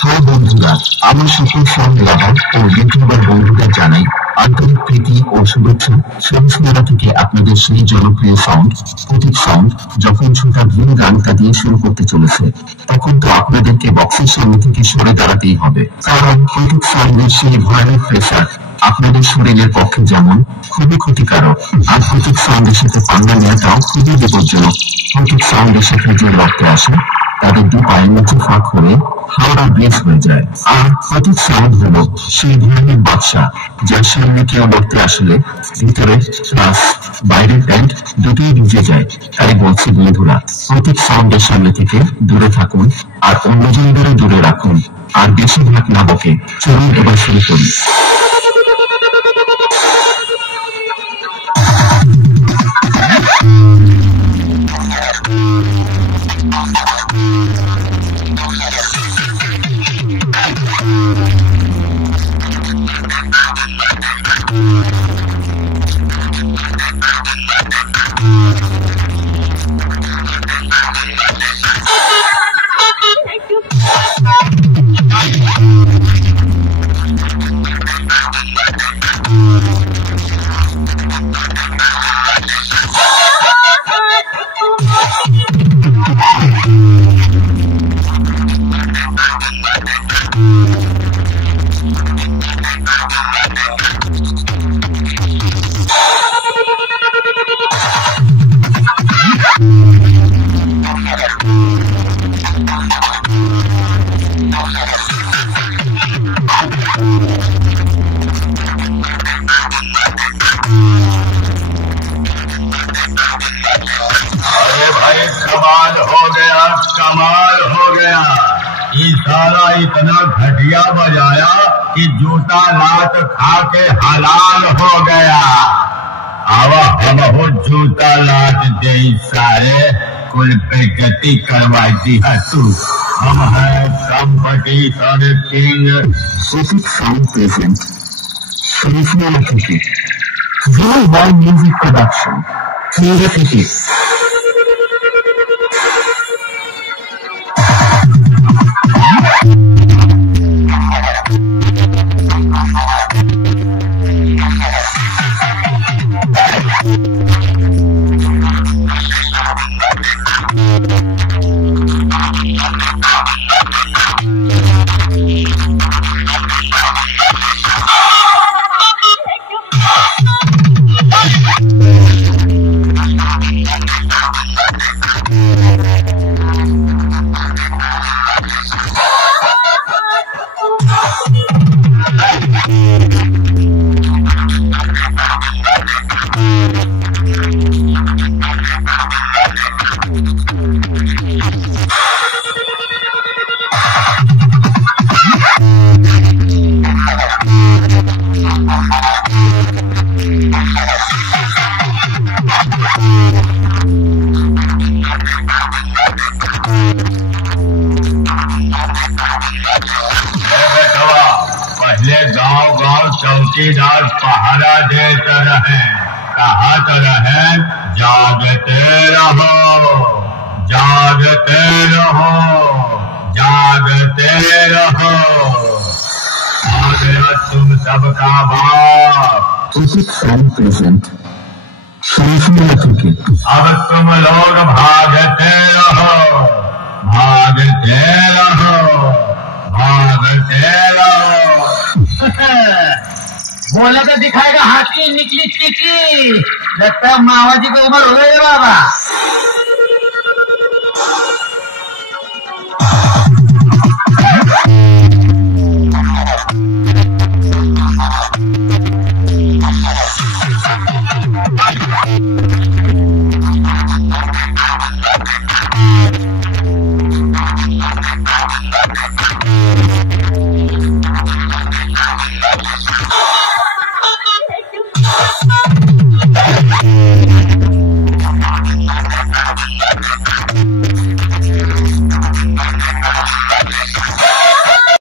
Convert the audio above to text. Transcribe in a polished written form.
হ্যাঁ বন্ধুরা, আমার সকল ফোন লাভার ও ইউটিউবার বন্ধুদের জানাই আন্তরিক প্রীতি ও শুভেচ্ছা। সবুজ মেলা থেকে আপনাদের সেই জনপ্রিয় সাউন্ড প্রতীক সাউন্ড যখন ছোটা ভিন গানটা দিয়ে শুরু করতে চলেছে, তখন তো আপনাদেরকে বক্সের সামনে থেকে সরে দাঁড়াতেই হবে, কারণ প্রতীক সাউন্ডের সেই ভয়ানক প্রেসার আপনাদের শরীরের পক্ষে যেমন খুবই ক্ষতিকারক, আর প্রতীক সাউন্ডের সাথে পাঙ্গা নেওয়াটাও খুবই বিপজ্জনক। প্রতীক সাউন্ডের সাথে যে রক্ত আসে তাদের দু পায়ের নিচে ফাঁক হয়ে হাওড়া ব্রিজ হয়ে যায়। আর প্রতীক সাউন্ড হলো সেই ভয়ানক বাদশা, যার সামনে কেউ লড়তে আসলে ভিতরে প্লাস বাইরের প্যান্ট দুটোই ভিজে যায়। তাই বলছি বন্ধুরা, প্রতীক সাউন্ডের সামনে থেকে দূরে থাকুন আর অন্যজনদেরও দূরে রাখুন। আর বেশিরভাগ না বকে, চলুন এবার শুরু করি। कमाल हो गया। ये सारा इतना घटिया बजाया कि जूता लात खा के हलाल हो गया। आवा हम हो जूता लात दे सारे कुल बेइज्जती करवाई दी है तू। हम है कंपटीशन किंग। প্রতীক সাউন্ড প্রেজেন্ট শরীফুল্লাহ থেকে Real World Music Production Florida থেকে। पहले गांव गांव चौकीदार पहरा देते रहे, कहते रहे जागते रहो जागते रहो जागते रहो। आज तुम सबका बाप। प्रतीक साउंड प्रेजेंट शरीफुल्लाह থেকে। अब तुम लोग भागते रहो भागते रहो भागते रहो। बोला तो दिखाएगा हाथी निकली चिकी। लगता है मावा जी की उम्र हो गई है बाबा।